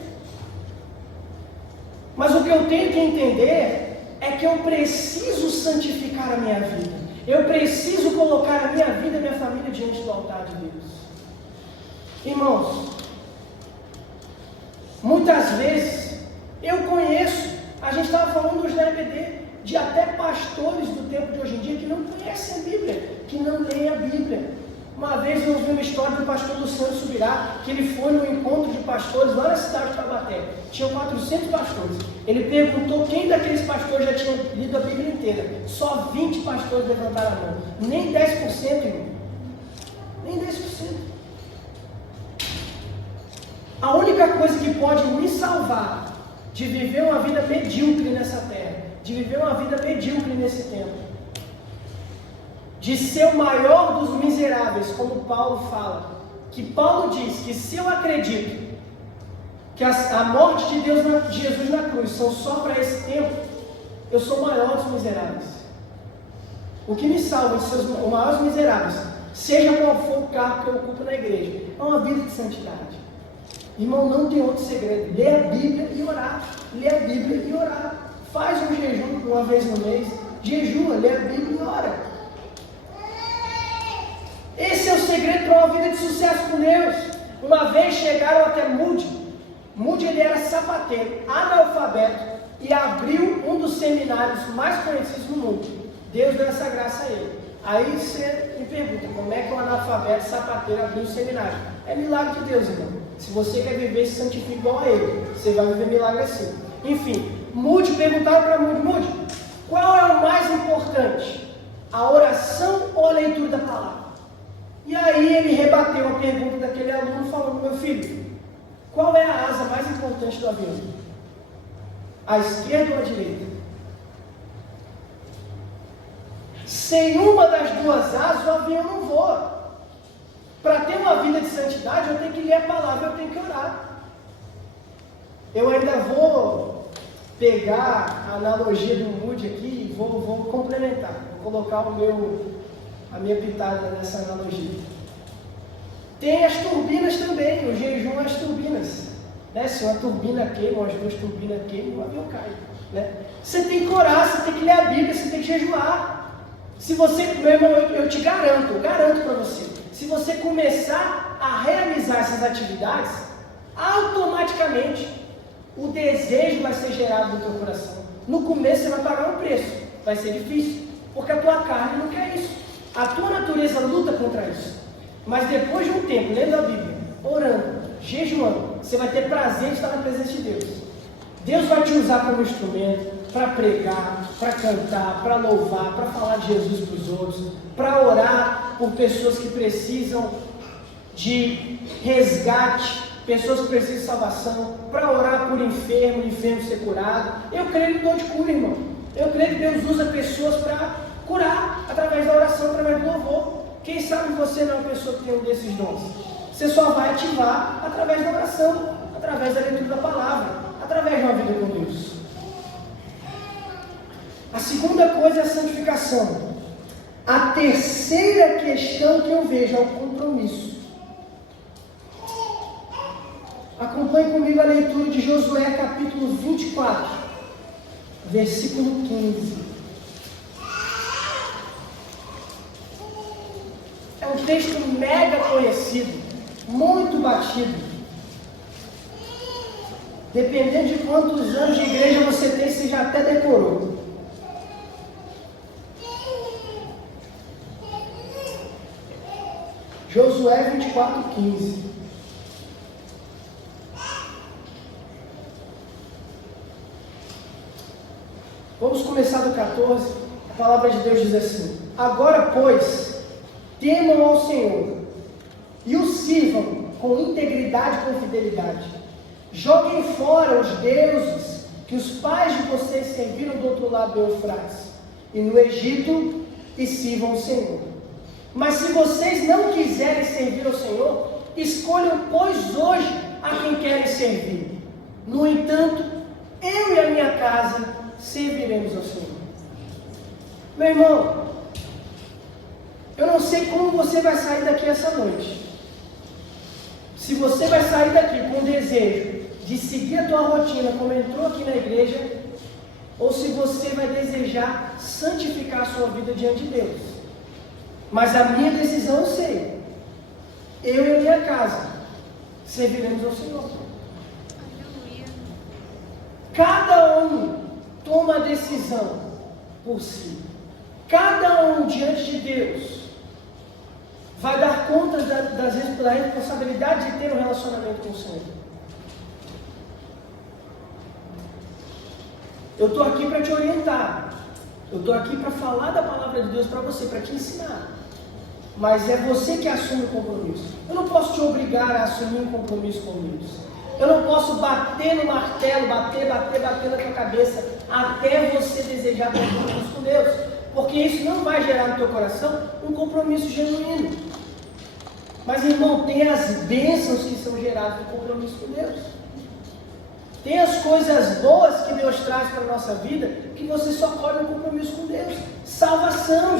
Mas o que eu tenho que entender é que eu preciso santificar a minha vida. Eu preciso colocar a minha vida e a minha família diante do altar de Deus. Irmãos, muitas vezes eu conheço, a gente estava falando hoje na EBD, de até pastores do tempo de hoje em dia que não conhecem a Bíblia, que não leem a Bíblia. Uma vez eu ouvi uma história do pastor Luciano Subirá, que ele foi no encontro de pastores lá na cidade de Taubaté. Tinham 400 pastores. Ele perguntou quem daqueles pastores já tinha lido a Bíblia inteira. Só 20 pastores levantaram a mão. Nem 10%, irmão. Nem 10%. A única coisa que pode me salvar de viver uma vida medíocre nessa terra, de viver uma vida medíocre nesse tempo, de ser o maior dos miseráveis, como Paulo fala, que Paulo diz que se eu acredito que a morte de Deus, de Jesus na cruz, são só para esse tempo, eu sou o maior dos miseráveis. O que me salva de ser o maior dos miseráveis, seja qual for o cargo que eu ocupo na igreja, é uma vida de santidade. Irmão, não tem outro segredo. Lê a Bíblia e orar. Lê a Bíblia e orar. Faz um jejum uma vez no mês. Jejua, lê a Bíblia e ora. Esse é o segredo para uma vida de sucesso com Deus. Uma vez chegaram até Moody. Moody, ele era sapateiro, analfabeto, e abriu um dos seminários mais conhecidos no mundo. Deus deu essa graça a ele. Aí você me pergunta, como é que um analfabeto sapateiro abriu um seminário? É milagre de Deus, irmão. Se você quer viver, se santifique igual a ele. Você vai viver milagre assim. Enfim, Moody, perguntaram para Moody, qual é o mais importante? A oração ou a leitura da palavra? E aí ele rebateu a pergunta daquele aluno falando, meu filho, qual é a asa mais importante do avião? A esquerda ou a direita? Sem uma das duas asas, o avião não voa. Para ter uma vida de santidade, eu tenho que ler a palavra, eu tenho que orar. Eu ainda vou pegar a analogia do Moody aqui e vou complementar. Vou colocar a minha pitada nessa analogia. Tem as turbinas também, o jejum as turbinas. Né? Se uma turbina queima, ou as duas turbinas queimam, o avião cai. Né? Você tem que orar, você tem que ler a Bíblia, você tem que jejuar. Se você, meu irmão, eu te garanto para você, se você começar a realizar essas atividades, automaticamente o desejo vai ser gerado no teu coração. No começo você vai pagar um preço, vai ser difícil, porque a tua carne não quer isso. A tua natureza luta contra isso. Mas depois de um tempo, lendo a Bíblia, orando, jejuando, você vai ter prazer de estar na presença de Deus. Deus vai te usar como instrumento para pregar, para cantar, para louvar, para falar de Jesus para os outros, para orar por pessoas que precisam de resgate, pessoas que precisam de salvação, para orar por enfermo ser curado. Eu creio no dom de cura, irmão. Eu creio que Deus usa pessoas para curar através da oração, através do louvor. Quem sabe você não é uma pessoa que tem um desses dons? Você só vai ativar através da oração, através da leitura da palavra, através de uma vida com Deus. A segunda coisa é a santificação. A terceira questão que eu vejo é o compromisso. Acompanhe comigo a leitura de Josué capítulo 24, versículo 15. É um texto mega conhecido, muito batido. Dependendo de quantos anos de igreja você tem, você já até decorou. Josué 24, 15. Vamos começar do 14. A palavra de Deus diz assim: agora, pois, temam ao Senhor e o sirvam com integridade e com fidelidade. Joguem fora os deuses que os pais de vocês serviram do outro lado do Eufrates e no Egito, e sirvam o Senhor. Mas se vocês não quiserem servir ao Senhor, escolham, pois, hoje a quem querem servir. No entanto, eu e a minha casa serviremos ao Senhor. Meu irmão, eu não sei como você vai sair daqui essa noite. Se você vai sair daqui com o desejo de seguir a tua rotina como entrou aqui na igreja, ou se você vai desejar santificar a sua vida diante de Deus. Mas a minha decisão eu sei. Eu e a minha casa serviremos ao Senhor. Aleluia. Cada um toma a decisão por si. Cada um diante de Deus vai dar conta da responsabilidade de ter um relacionamento com o Senhor. Eu estou aqui para te orientar. Eu estou aqui para falar da palavra de Deus para você, para te ensinar. Mas é você que assume o compromisso. Eu não posso te obrigar a assumir um compromisso com Deus. Eu não posso bater no martelo, bater na tua cabeça, até você desejar ter compromisso com Deus. Porque isso não vai gerar no teu coração um compromisso genuíno. Mas, irmão, tem as bênçãos que são geradas do compromisso com Deus. Tem as coisas boas que Deus traz para a nossa vida, que você só colhe no compromisso com Deus. Salvação.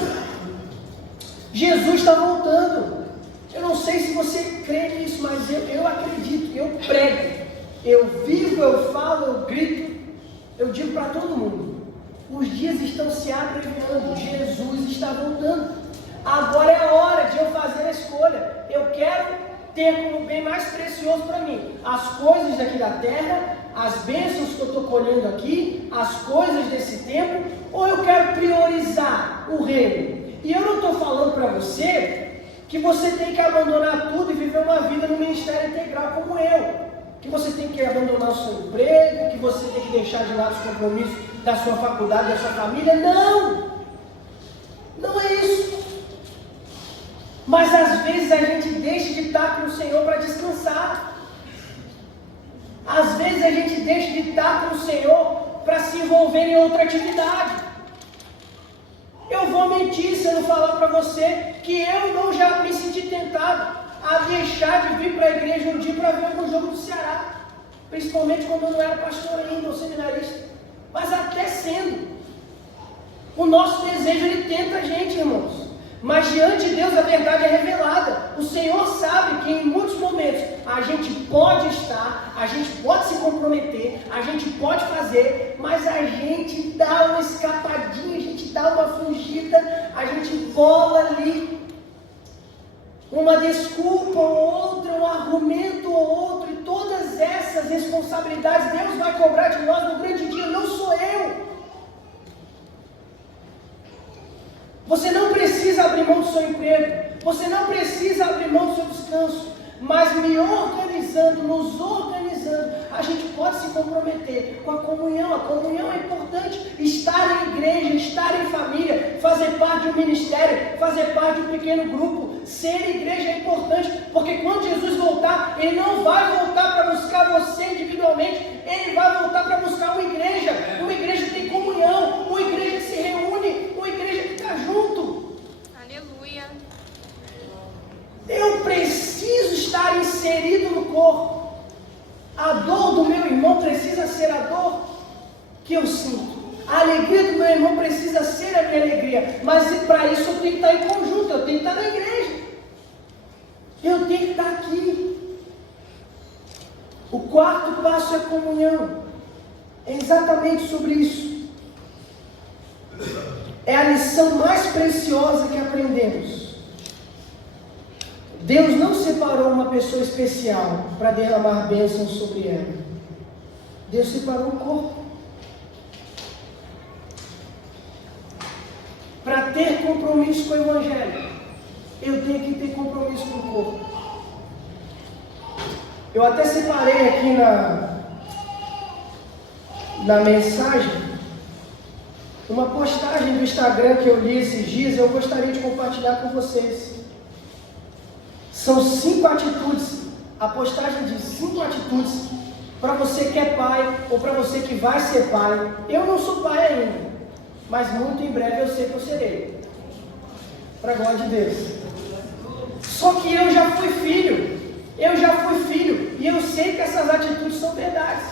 Jesus está voltando. Eu não sei se você crê nisso, mas eu acredito, eu prego, eu vivo, eu falo, eu grito, eu digo para todo mundo. Os dias estão se abreviando, Jesus está voltando. Agora é a hora de eu fazer a escolha. Eu quero ter como bem mais precioso para mim as coisas daqui da terra, as bênçãos que eu estou colhendo aqui, as coisas desse tempo, ou eu quero priorizar o reino. E eu não estou falando para você que você tem que abandonar tudo e viver uma vida no ministério integral como eu. Que você tem que abandonar o seu emprego, que você tem que deixar de lado os compromissos da sua faculdade, da sua família. Não! Não é isso. Mas às vezes a gente deixa de estar com o Senhor para descansar. Às vezes a gente deixa de estar com o Senhor para se envolver em outra atividade. Eu vou mentir se eu não falar para você que eu não já me senti tentado a deixar de vir para a igreja um dia para ver algum jogo do Ceará. Principalmente quando eu não era pastor ainda, ou seminarista. Mas até sendo. O nosso desejo, ele tenta a gente, irmãos. Mas diante de Deus a verdade é revelada. O Senhor sabe que em muitos momentos a gente pode estar, a gente pode se comprometer, a gente pode fazer, mas a gente dá uma escapadinha, a gente dá uma fugida, a gente bola ali uma desculpa ou outra, um argumento ou outro, e todas essas responsabilidades Deus vai cobrar de nós no grande dia, não sou eu. Você não precisa abrir mão do seu emprego, você não precisa abrir mão do seu descanso, mas me organizando, nos organizando, a gente pode se comprometer com a comunhão. A comunhão é importante, estar em igreja, estar em família, fazer parte de um ministério, fazer parte de um pequeno grupo, ser igreja é importante, porque quando Jesus voltar, Ele não vai voltar para buscar você individualmente, Ele vai voltar para buscar uma igreja que tem comunhão, uma igreja que se reúne, uma igreja que está junto. Aleluia. Eu preciso estar inserido no corpo. A dor do meu irmão precisa ser a dor que eu sinto. A alegria do meu irmão precisa ser a minha alegria. Mas para isso eu tenho que estar em conjunto, eu tenho que estar na igreja. Eu tenho que estar aqui. O quarto passo é comunhão. É exatamente sobre isso. É a lição mais preciosa que aprendemos. Deus não separou uma pessoa especial para derramar bênçãos sobre ela. Deus separou o corpo. Para ter compromisso com o Evangelho, eu tenho que ter compromisso com o corpo. Eu até separei aqui na mensagem uma postagem do Instagram que eu li esses dias. Eu gostaria de compartilhar com vocês. São 5 atitudes, a postagem diz 5 atitudes para você que é pai ou para você que vai ser pai. Eu não sou pai ainda, mas muito em breve eu sei que eu serei, para a glória de Deus. Só que eu já fui filho, e eu sei que essas atitudes são verdades.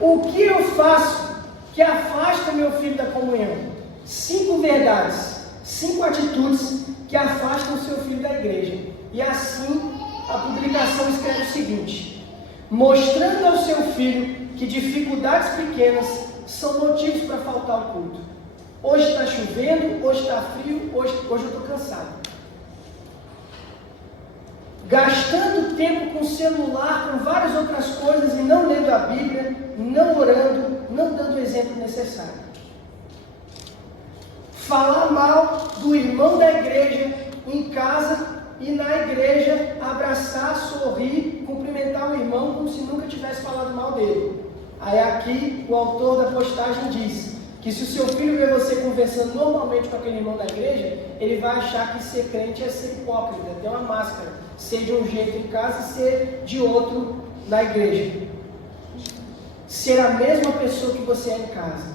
O que eu faço que afasta meu filho da comunhão? 5 verdades, 5 atitudes que afastam o seu filho da igreja. E assim a publicação escreve o seguinte: mostrando ao seu filho que dificuldades pequenas são motivos para faltar ao culto. Hoje está chovendo, hoje está frio, hoje eu estou cansado. Gastando tempo com celular, com várias outras coisas e não lendo a Bíblia, não orando, não dando o exemplo necessário. Falar mal do irmão da igreja em casa e na igreja abraçar, sorrir, cumprimentar o irmão como se nunca tivesse falado mal dele. Aí aqui o autor da postagem diz que se o seu filho vê você conversando normalmente com aquele irmão da igreja, ele vai achar que ser crente é ser hipócrita, ter uma máscara, ser de um jeito em casa e ser de outro na igreja. Ser a mesma pessoa que você é em casa.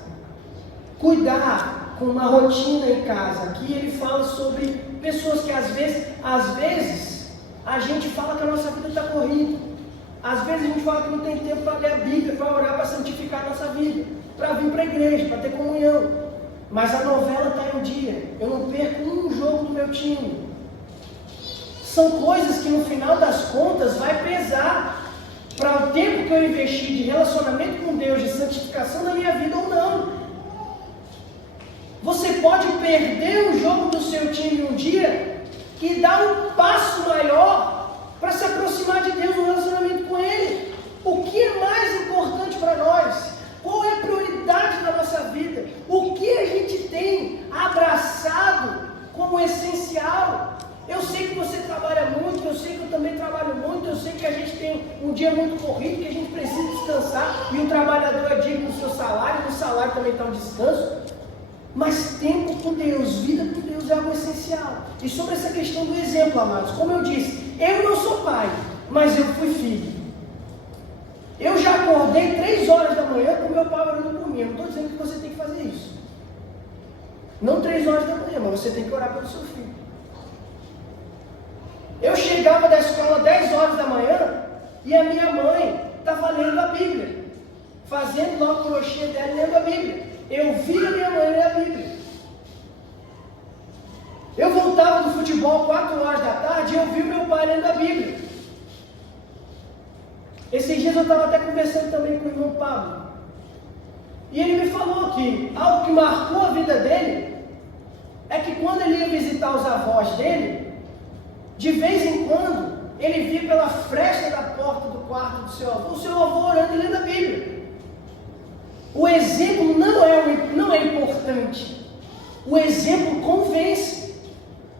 Cuidar com uma rotina em casa. Aqui ele fala sobre pessoas que às vezes, a gente fala que a nossa vida está corrida. Às vezes a gente fala que não tem tempo para ler a Bíblia, para orar, para santificar a nossa vida, para vir para a igreja, para ter comunhão. Mas a novela está em dia. Eu não perco um jogo do meu time. São coisas que no final das contas vai pesar para o tempo que eu investi de relacionamento com Deus, de santificação na minha vida ou não. Você pode perder o jogo do seu time um dia e dar um passo maior para se aproximar de Deus no relacionamento com Ele. O que é mais importante para nós? Qual é a prioridade da nossa vida? O que a gente tem abraçado como essencial? Eu sei que você trabalha muito, eu sei que eu também trabalho muito, eu sei que a gente tem um dia muito corrido, que a gente precisa descansar, e o trabalhador é digno do seu salário, e o salário também está um descanso. Mas tempo com Deus, vida com Deus é algo essencial. E sobre essa questão do exemplo, amados, como eu disse, eu não sou pai, mas eu fui filho. Eu já acordei 3 horas da manhã com meu pai orando por mim. Eu não estou dizendo que você tem que fazer isso. Não 3 horas da manhã, mas você tem que orar pelo seu filho. Eu chegava da escola 10 horas da manhã e a minha mãe estava lendo a Bíblia, fazendo lá o crochê dela lendo a Bíblia. Eu via a minha mãe ler a Bíblia. Eu voltava do futebol 4 horas da tarde e eu vi o meu pai lendo a Bíblia. Esses dias eu estava até conversando também com o irmão Pablo. E ele me falou que algo que marcou a vida dele é que quando ele ia visitar os avós dele, de vez em quando, ele via pela fresta da porta do quarto do seu avô, o seu avô orando e lendo a Bíblia. O exemplo não é importante. O exemplo convence.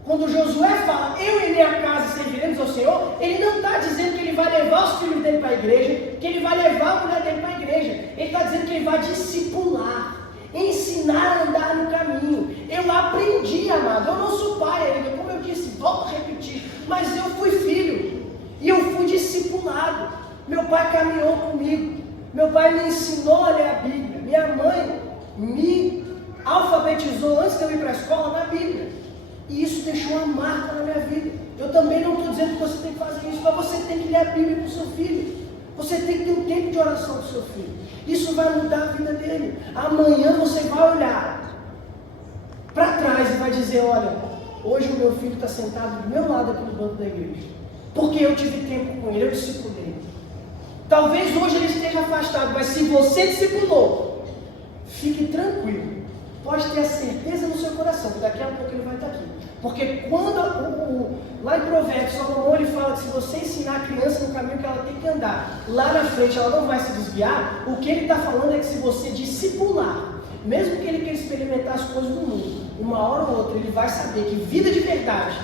Quando Josué fala, eu e minha casa serviremos ao Senhor, ele não está dizendo que ele vai levar os filhos dele para a igreja, que ele vai levar a mulher dele para a igreja. Ele está dizendo que ele vai discipular, ensinar a andar no caminho. Eu aprendi, amado. Eu não sou pai ainda, como eu disse, volto a repetir, mas eu fui filho e eu fui discipulado. Meu pai caminhou comigo, meu pai me ensinou a ler a Bíblia, minha mãe me alfabetizou antes de eu ir para a escola na Bíblia. E isso deixou uma marca na minha vida. Eu também não estou dizendo que você tem que fazer isso, mas você tem que ler a Bíblia com o seu filho. Você tem que ter um tempo de oração com o seu filho. Isso vai mudar a vida dele. Amanhã você vai olhar para trás e vai dizer, olha, hoje o meu filho está sentado do meu lado aqui no banco da igreja. Porque eu tive tempo com ele, eu discipulei. Talvez hoje ele esteja afastado, mas se você discipulou, fique tranquilo. Pode ter a certeza no seu coração que daqui a pouco ele vai estar aqui. Porque quando lá em Provérbios, Salomão ele fala que se você ensinar a criança no caminho que ela tem que andar, lá na frente ela não vai se desviar. O que ele está falando é que se você discipular, mesmo que ele queira experimentar as coisas do mundo, uma hora ou outra ele vai saber que vida de verdade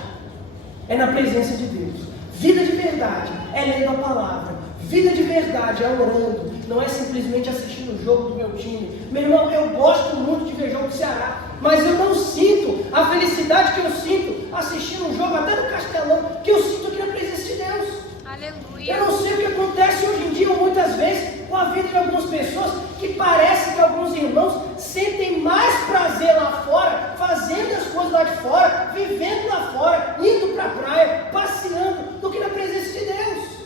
é na presença de Deus. Vida de verdade é lendo a palavra. Vida de verdade é orando, não é simplesmente assistindo o jogo do meu time. Meu irmão, eu gosto muito de ver jogo do Ceará, mas eu não sinto a felicidade que eu sinto assistindo um jogo até no Castelão, que eu sinto aqui na presença de Deus. Aleluia. Eu não sei o que acontece hoje em dia, muitas vezes, com a vida de algumas pessoas, que parece que alguns irmãos sentem mais prazer lá fora, fazendo as coisas lá de fora, vivendo lá fora, indo para a praia, passeando, do que na presença de Deus.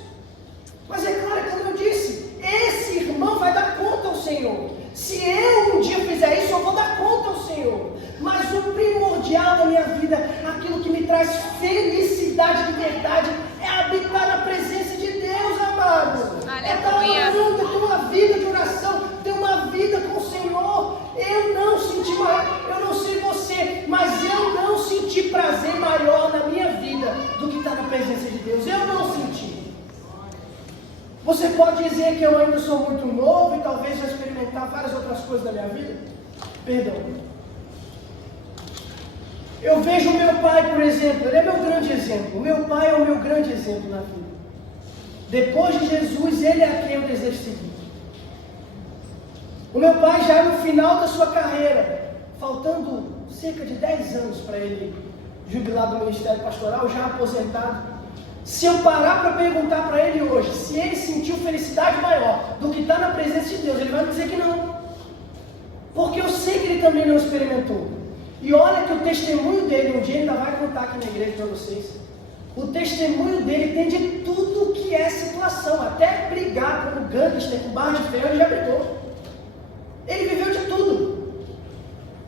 Mas é claro, como eu disse, esse irmão vai dar conta ao Senhor. Se eu um dia fizer isso, eu vou dar conta ao Senhor. Mas o primordial da minha vida, aquilo que me traz felicidade de verdade, é habitar na presença de Deus, amado. Aleluia. É estar orando, ter uma vida de oração, ter uma vida com o Senhor. Eu não sei você, mas eu não senti prazer maior na minha vida do que estar na presença de Deus. Eu não senti. Você pode dizer que eu ainda sou muito novo e talvez já experimentar várias outras coisas da minha vida? Perdão. Eu vejo o meu pai, por exemplo, ele é meu grande exemplo. O meu pai é o meu grande exemplo na vida. Depois de Jesus, ele é a quem eu desejo seguir. O meu pai já no final da sua carreira, faltando cerca de 10 anos para ele jubilar do ministério pastoral, já aposentado, Se eu parar para perguntar para ele hoje, se ele sentiu felicidade maior do que estar na presença de Deus, ele vai me dizer que não. Porque eu sei que ele também não experimentou. E olha que o testemunho dele, um dia ele ainda vai contar aqui na igreja para vocês. O testemunho dele tem de tudo que é situação. Até brigar como gangster, com barra de ferro, ele já brigou. Ele viveu de tudo.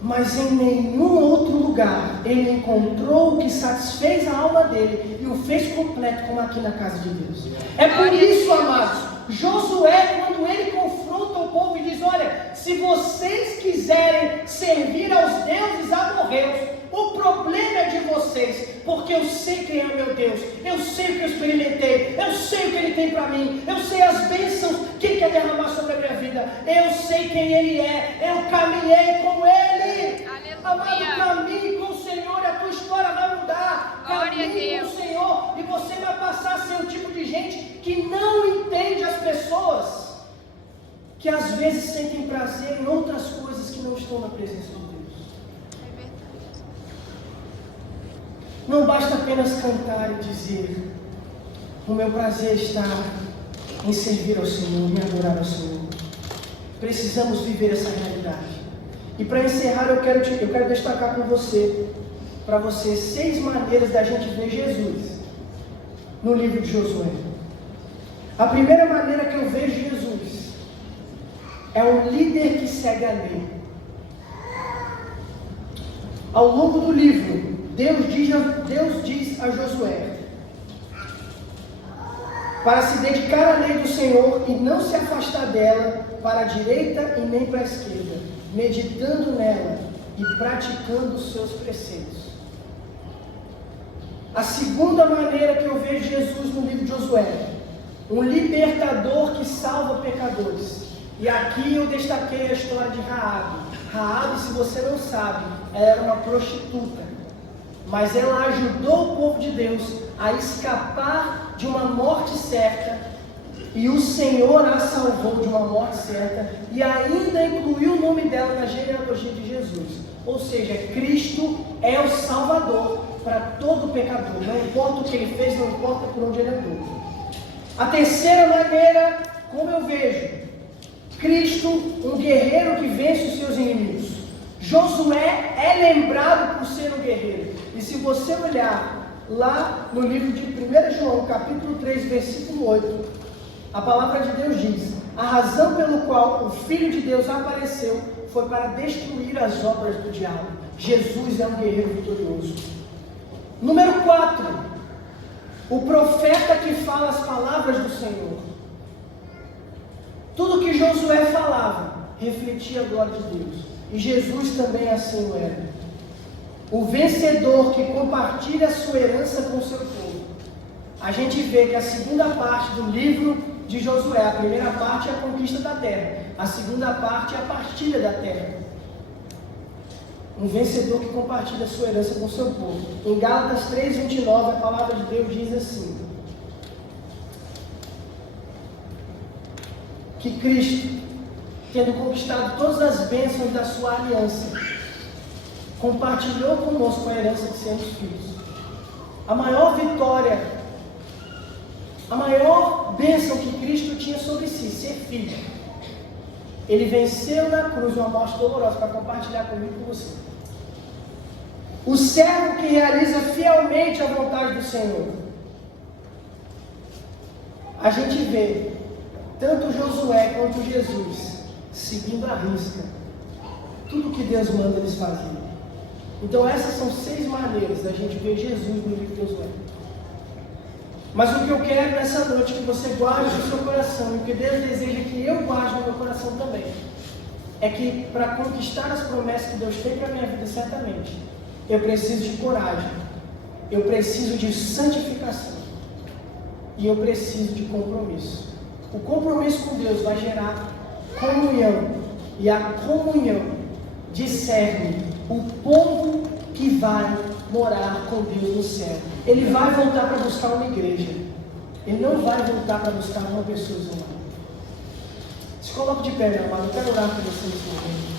Mas em nenhum outro lugar ele encontrou o que satisfez a alma dele e o fez completo como aqui na casa de Deus. É por isso, amados, Josué, quando ele confronta o povo e diz: olha, se vocês quiserem servir aos deuses amorreus, o problema é de vocês, porque eu sei quem é meu Deus, eu sei o que eu experimentei, eu sei o que Ele tem para mim, eu sei as bênçãos que Ele quer derramar sobre a minha vida, eu sei quem Ele é, eu caminhei com Ele. Aleluia. Amado, caminhe com o Senhor e a tua história vai mudar. Caminhe com o Senhor e você vai passar a ser o tipo de gente que não entende as pessoas, que às vezes sentem prazer em outras coisas que não estão na presença de Deus. Não basta apenas cantar e dizer: o meu prazer está em servir ao Senhor, em adorar ao Senhor. Precisamos viver essa realidade. E para encerrar, eu quero destacar para você 6 maneiras da gente ver Jesus no livro de Josué. A primeira maneira que eu vejo Jesus é um líder que segue a lei. Ao longo do livro, Deus diz a Josué para se dedicar à lei do Senhor e não se afastar dela para a direita e nem para a esquerda, meditando nela e praticando os seus preceitos. A segunda maneira que eu vejo Jesus no livro de Josué, um libertador que salva pecadores. E aqui eu destaquei a história de Raabe. Raabe, se você não sabe, ela era uma prostituta, mas ela ajudou o povo de Deus a escapar de uma morte certa, e o Senhor a salvou de uma morte certa, e ainda incluiu o nome dela na genealogia de Jesus. Ou seja, Cristo é o Salvador para todo pecador, não importa o que ele fez, não importa por onde ele andou. A terceira maneira, como eu vejo Cristo, um guerreiro que vence os seus inimigos. Josué é lembrado por ser um guerreiro. E se você olhar lá no livro de 1 João, capítulo 3, versículo 8, a palavra de Deus diz: a razão pelo qual o Filho de Deus apareceu foi para destruir as obras do diabo. Jesus é um guerreiro vitorioso. Número 4, o profeta que fala as palavras do Senhor. Tudo que Josué falava refletia a glória de Deus. E Jesus também assim o era. O vencedor que compartilha a sua herança com o seu povo. A gente vê que a segunda parte do livro de Josué, a primeira parte é a conquista da terra, a segunda parte é a partilha da terra. Um vencedor que compartilha a sua herança com o seu povo. Em Gálatas 3:29, a palavra de Deus diz assim: que Cristo, tendo conquistado todas as bênçãos da sua aliança, compartilhou conosco a herança de sermos filhos. A maior vitória, a maior bênção que Cristo tinha sobre si, ser filho. Ele venceu na cruz uma morte dolorosa para compartilhar comigo e com você. O servo que realiza fielmente a vontade do Senhor. A gente vê tanto Josué quanto Jesus seguindo a risca tudo que Deus manda eles fazerem. Então essas são 6 maneiras da gente ver Jesus no livro de Josué. Mas o que eu quero nessa noite é que você guarde no seu coração, e o que Deus deseja que eu guarde no meu coração também, é que para conquistar as promessas que Deus tem para a minha vida, certamente, eu preciso de coragem, eu preciso de santificação, e eu preciso de compromisso. O compromisso com Deus vai gerar comunhão, e a comunhão discerne o povo que vai morar com Deus no céu. Ele vai voltar para buscar uma igreja, ele não vai voltar para buscar uma pessoa isolada. Se coloque de pé, meu amado, eu quero orar por você nesse momento.